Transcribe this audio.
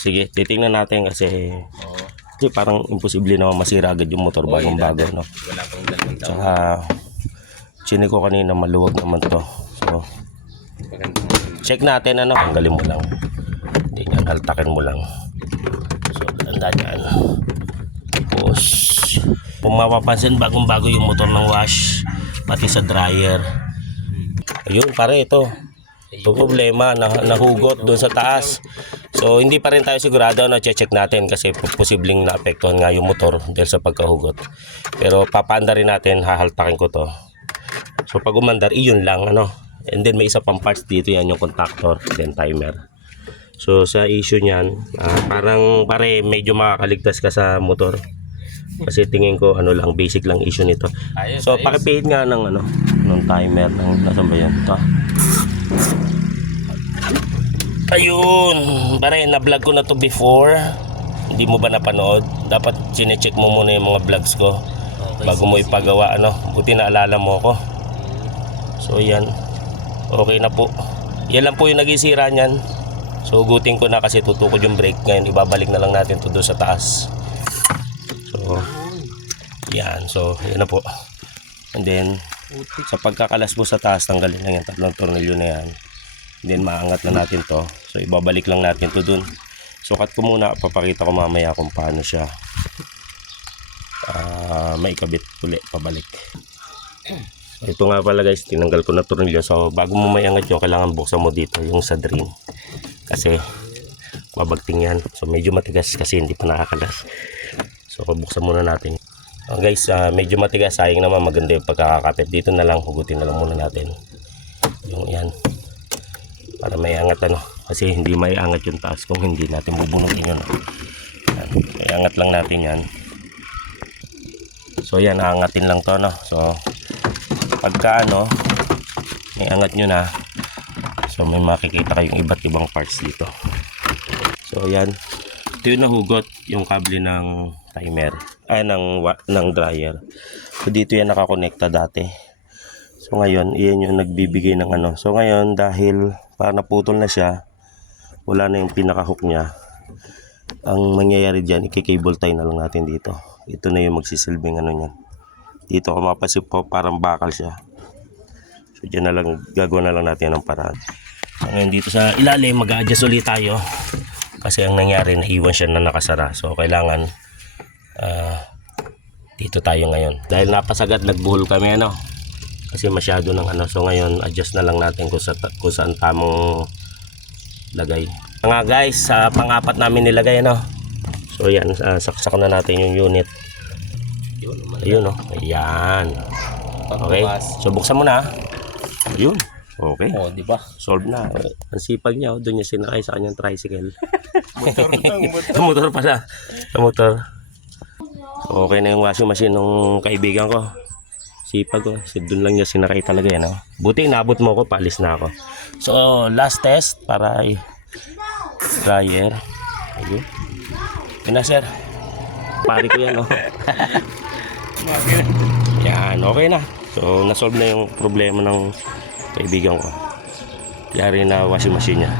sige, titingnan natin kasi parang imposible na masira agad yung motor bagong bago, no? Wala pang dalawang taon. Tsaka chinik ko kanina, maluwag naman to. So check natin, ano, tanggalin mo lang. Hindi yan, haltakin mo lang. So tanda dyan. Tapos kung mapapansin, bagong bago yung motor ng wash, pati sa dryer. Ayun, pare, ito problema, nahugot doon sa taas. So hindi pa rin tayo sigurado, na check natin kasi posibleng naapektuhan nga yung motor dahil sa pagkahugot. Pero papaanda rin natin, hahaltakin ko to. So pag umandar, iyon lang, ano. And then may isa pang parts dito, yan yung contactor, then timer. So sa issue niyan, parang pare medyo makakaligtas ka sa motor. Kasi tingin ko ano lang, basic lang issue nito. So pakipihit nga ng ano, ng timer, ng nasan ba yan? Ito. Ayun, pare, na-vlog ko na to before. Hindi mo ba napanood? Dapat sine-check mo muna yung mga vlogs ko bago mo ipagawa, ano. Buti naalala mo ako. So yan, okay na po. Yan lang po yung naging sira niyan. So hugutin ko na kasi tutukod yung brake. Ngayon ibabalik na lang natin to doon sa taas. So yan, so yan na po. And then sa pagkakalas mo sa taas, tanggalin lang yung tatlong tornilyo na yan. Then maangat na natin to. So ibabalik lang natin to dun. Sukat ko muna, papakita ko mamaya kung paano siya maikabit uli, pabalik. So, ito nga pala guys, tinanggal ko na tornilyo. So bago mo mayangat yun, kailangan buksan mo dito yung sa drain. Kasi mabagting yan. So medyo matigas kasi hindi pa nakakalas. So buksan muna natin. Guys, medyo matigas, sayang naman, maganda yung pagkakakapit. Dito na lang, hugutin na lang muna natin yung yan para may angat, ano, kasi hindi may angat yung taas kung hindi natin bubunutin yun. May angat lang natin yan. So yan, aangatin lang to, no? So pagka ano may angat nyo na, so may makikita kayong iba't ibang parts dito. So yan, ito yung nahugot, yung kable ng timer, ng dryer. So dito yan nakakonekta dati. So ngayon, iyan yung nagbibigay ng ano. So ngayon, dahil para naputol na siya, wala na yung pinaka-hook niya. Ang mangyayari dyan, i-cable tie na lang natin dito. Ito na yung magsisilbing ano niyan. Dito, kung mapasip po, parang bakal siya. So dyan na lang, gagawa na lang natin ng paraan. So ngayon dito sa ilalim, mag-a-adjust ulit tayo. Kasi ang nangyari, naiwan siya na nakasara. So kailangan, dito tayo ngayon. Dahil napasagad, nagbuhol kami, ano. Kasi masyado ng ano. So ngayon, adjust na lang natin kung saan tamang lagay. Nga guys, sa pang-apat namin nilagay, ano. So yan, saksak na natin yung unit. Ayun, no. Ayan. Okay. So buksan mo na. Ayun. Okay. Oh, di ba? Solve na. Ang sipag niya, doon niya sinakay sa kanyang tricycle. Motor. Motor pala. Motor. Okay na yung washing machine ng kaibigan ko. Sipag ko. So, doon lang niya sinakay talaga yan. No? Buti inabot mo ko, paalis na ako. So last test para dryer. Ayun. Yun na sir. Pari ko yan. No? Yan. Okay na. So nasolve na yung problema ng kaibigan ko. Yari na washing machine niya.